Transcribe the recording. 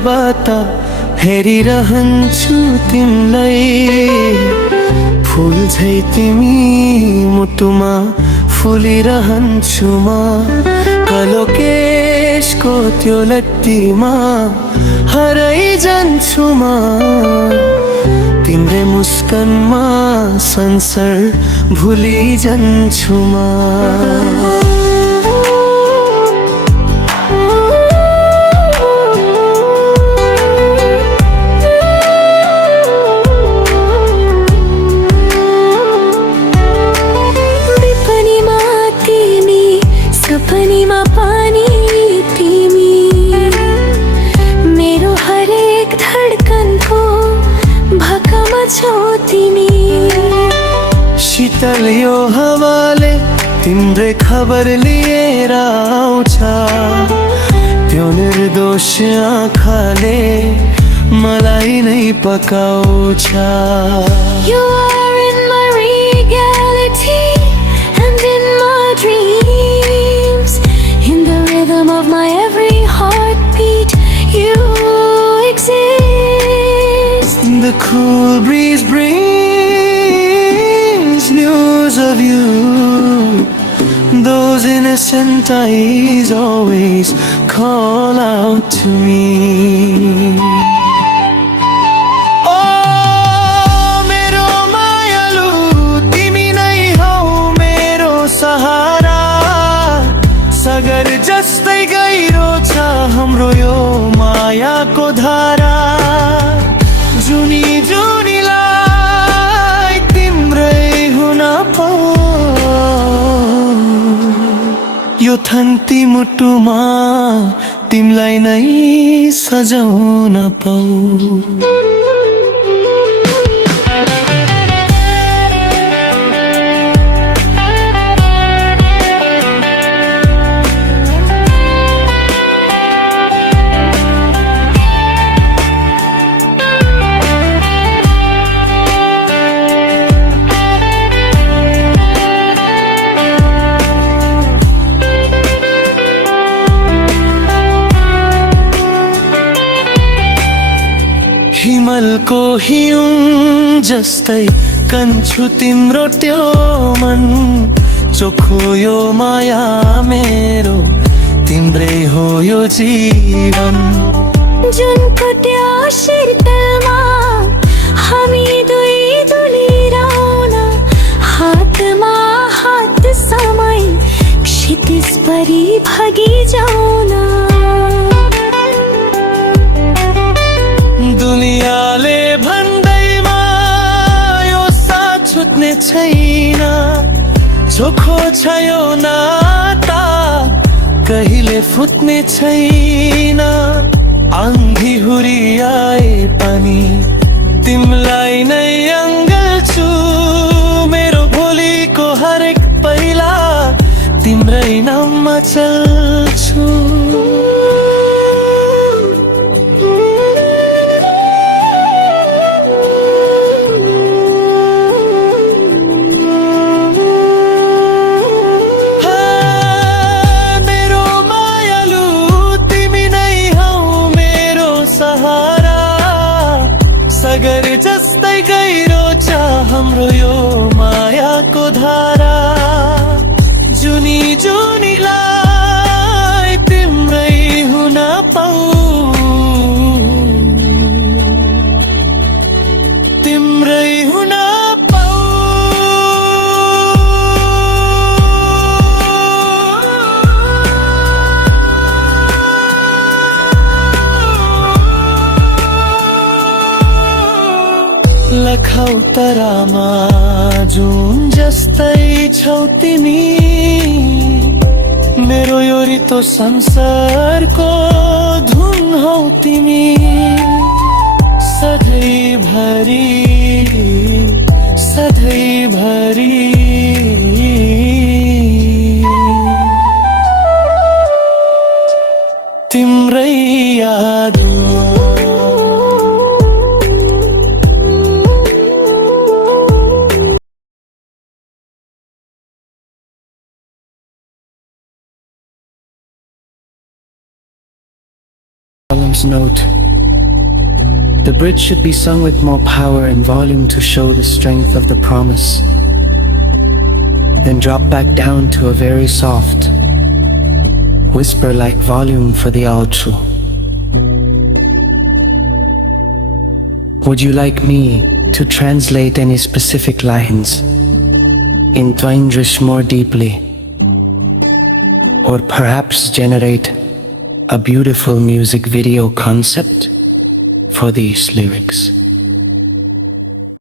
अलबत्ता हेरिरहन्छु तिमीलाई। फुल झै तिमी मुटुमा फुलिरहन्छु म, कालो केशको त्यो लत्तीमा हराइजान्छु म। तिम्रै मुस्कानमा संसार भुलिजान्छु म। सपनीमा पानी तिमी, मेरो हरेक धडकनको भाकामा छौ तिमी। शीतल यो हावाले तिम्रै खबर लिएर आउँछ, त्यो निर्दोष आँखाले मलाई नै पकाउँछ। You are in my reality and in my dreams, in the rhythm of my every heartbeat you exist. The cool breeze brings news of you, those innocent eyes always call out to me. Oh, मेरो मायालु तिमी नै हौ मेरो सहारा, सागर जस्तै गहिरो छ हाम्रो यो मायाको धारा। जुनी जुनीलाई तिम्रै हुन पाऊ, यो थन्ती मुटुमा तिमीलाई नै सजाउन पाऊ। हिमलको हिउँ जस्तै कन्छु तिम्रो त्यो मन, चोखो यो माया मेरो तिम्रै हो यो जीवन। जुनको त्यो शीतलमा हामी दुई डुलिरहन, हातमा हात समाई क्षितिज परी भागी जाउन। दुनियाँले भन्दैमा यो साथ छुट्ने छैन, चोखो छ यो नाता कहिले फुट्ने छैन। आँधी हुरियाए पनि तिमीलाई नै अङ्गल्छु, मेरो भोलिको हरेक पहिला तिम्रै नाममा चल्छु। सागर जस्तै गहिरो छ हाम्रो यो मायाको धारा। जुनी जुनीलाई तिम्रै हुन पाऊ, तिम्रै हुन पाऊ। लखौ तरामा जुन जस्तै छौ तिमी, मेरो यो रितो संसारको धुन हौ तिमी। सधैँभरि सधैँभरि तिम्रै यादमा। Note The bridge should be sung with more power and volume to show the strength of the promise. Then drop back down to a very soft, whisper-like volume for the outro. Would you like me to translate any specific lines into English more deeply? Or perhaps generate a beautiful music video concept for these lyrics?